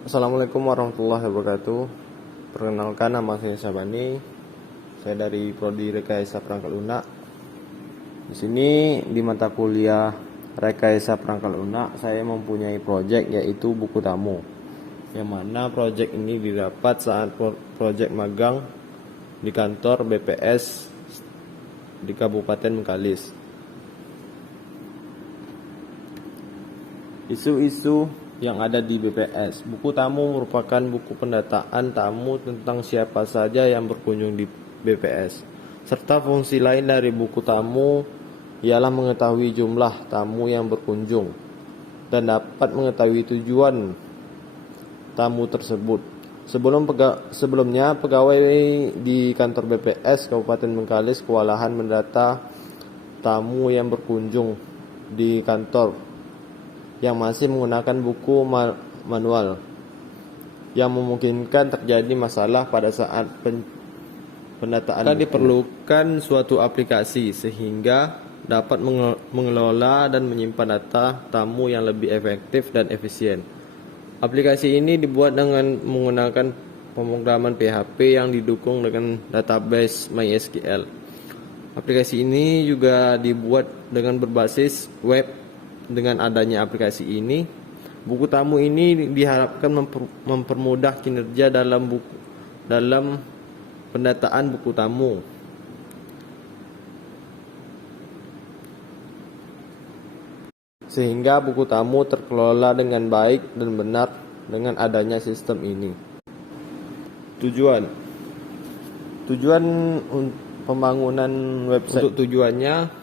Assalamualaikum warahmatullahi wabarakatuh. Perkenalkan, nama saya Sabani. Saya dari Prodi Rekayasa Perangkat Lunak. Di sini di mata kuliah Rekayasa Perangkat Lunak, saya mempunyai proyek yaitu buku tamu. Yang mana proyek ini didapat saat proyek magang di kantor BPS di Kabupaten Bengkalis. Isu-isu yang ada di BPS. Buku tamu merupakan buku pendataan tamu tentang siapa saja yang berkunjung di BPS. Serta fungsi lain dari buku tamu ialah mengetahui jumlah tamu yang berkunjung dan dapat mengetahui tujuan tamu tersebut. Sebelumnya pegawai di kantor BPS Kabupaten Bengkalis kewalahan mendata tamu yang berkunjung di kantor yang masih menggunakan buku manual, yang memungkinkan terjadi masalah pada saat pendataan. Maka diperlukan suatu aplikasi sehingga dapat mengelola dan menyimpan data tamu yang lebih efektif dan efisien. Aplikasi ini dibuat dengan menggunakan pemrograman PHP yang didukung dengan database MySQL. Aplikasi ini juga dibuat dengan berbasis web. Dengan adanya aplikasi ini, buku tamu ini diharapkan mempermudah kinerja dalam pendataan buku tamu. Sehingga buku tamu terkelola dengan baik dan benar dengan adanya sistem ini. Tujuan pembangunan website. Untuk tujuannya,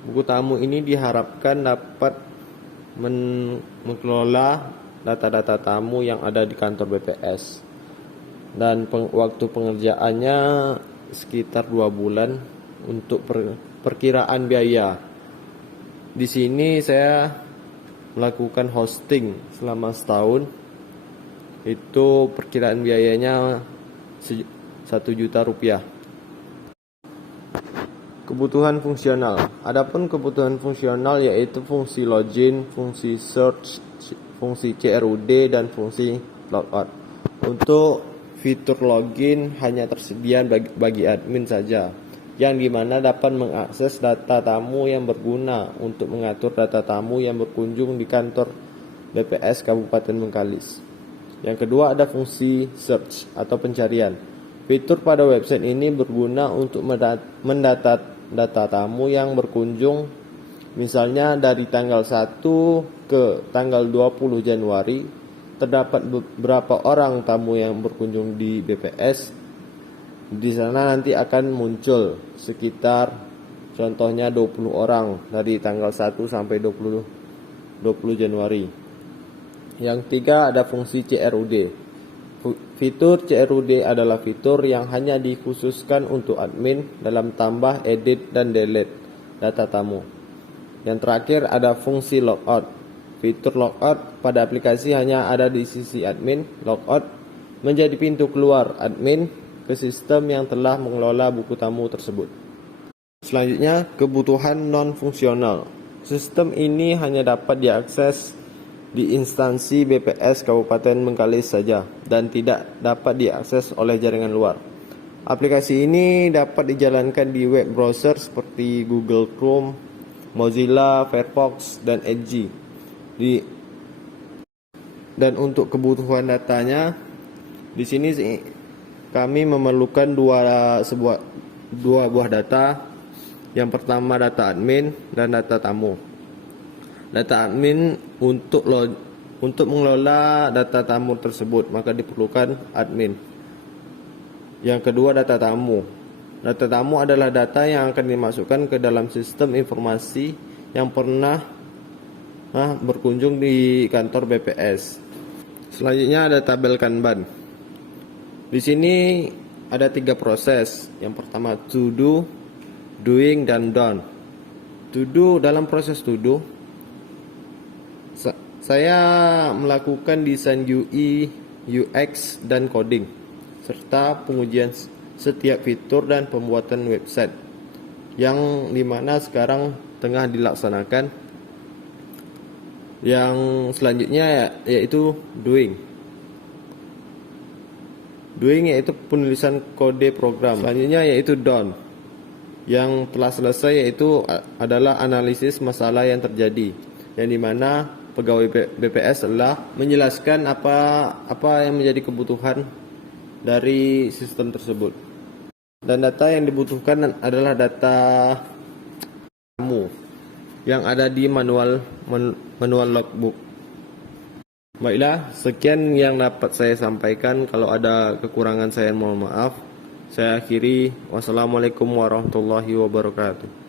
buku tamu ini diharapkan dapat mengelola data-data tamu yang ada di kantor BPS, dan waktu pengerjaannya sekitar 2 bulan. Untuk perkiraan biaya, di sini saya melakukan hosting selama setahun. Itu perkiraan biayanya 1 juta rupiah. Kebutuhan fungsional. Adapun kebutuhan fungsional yaitu fungsi login, fungsi search, fungsi CRUD, dan fungsi logout. Untuk fitur login hanya tersedia bagi admin saja, yang dimana dapat mengakses data tamu yang berguna untuk mengatur data tamu yang berkunjung di kantor BPS Kabupaten Bengkalis. Yang kedua ada fungsi search atau pencarian. Fitur pada website ini berguna untuk mendata data tamu yang berkunjung, misalnya dari tanggal 1 ke tanggal 20 Januari terdapat berapa orang tamu yang berkunjung di BPS. Di sana nanti akan muncul sekitar contohnya 20 orang dari tanggal 1 sampai 20 Januari. Yang ketiga ada fungsi CRUD. Fitur CRUD adalah fitur yang hanya dikhususkan untuk admin dalam tambah, edit, dan delete data tamu. Yang terakhir ada fungsi logout. Fitur logout pada aplikasi hanya ada di sisi admin. Logout menjadi pintu keluar admin ke sistem yang telah mengelola buku tamu tersebut. Selanjutnya, kebutuhan non-fungsional. Sistem ini hanya dapat diakses di instansi BPS Kabupaten Bengkalis saja dan tidak dapat diakses oleh jaringan luar. Aplikasi ini dapat dijalankan di web browser seperti Google Chrome, Mozilla, Firefox, dan Edge. Dan untuk kebutuhan datanya, di sini kami memerlukan dua buah data. Yang pertama data admin dan data tamu. Data admin untuk mengelola data tamu tersebut, maka diperlukan admin. Yang kedua data tamu. Data tamu adalah data yang akan dimasukkan ke dalam sistem informasi yang pernah berkunjung di kantor BPS. Selanjutnya ada tabel Kanban. Di sini ada 3 proses. Yang pertama to do, doing, dan done. To do, dalam proses to do saya melakukan desain UI, UX, dan coding, serta pengujian setiap fitur dan pembuatan website, yang dimana sekarang tengah dilaksanakan. Yang selanjutnya yaitu doing. Doing yaitu penulisan kode program. Selanjutnya yaitu done. Yang telah selesai yaitu adalah analisis masalah yang terjadi, yang dimana pegawai BPS telah menjelaskan apa yang menjadi kebutuhan dari sistem tersebut. Dan data yang dibutuhkan adalah data kamu yang ada di manual logbook. Baiklah, sekian yang dapat saya sampaikan. Kalau ada kekurangan saya mohon maaf. Saya akhiri. Wassalamualaikum warahmatullahi wabarakatuh.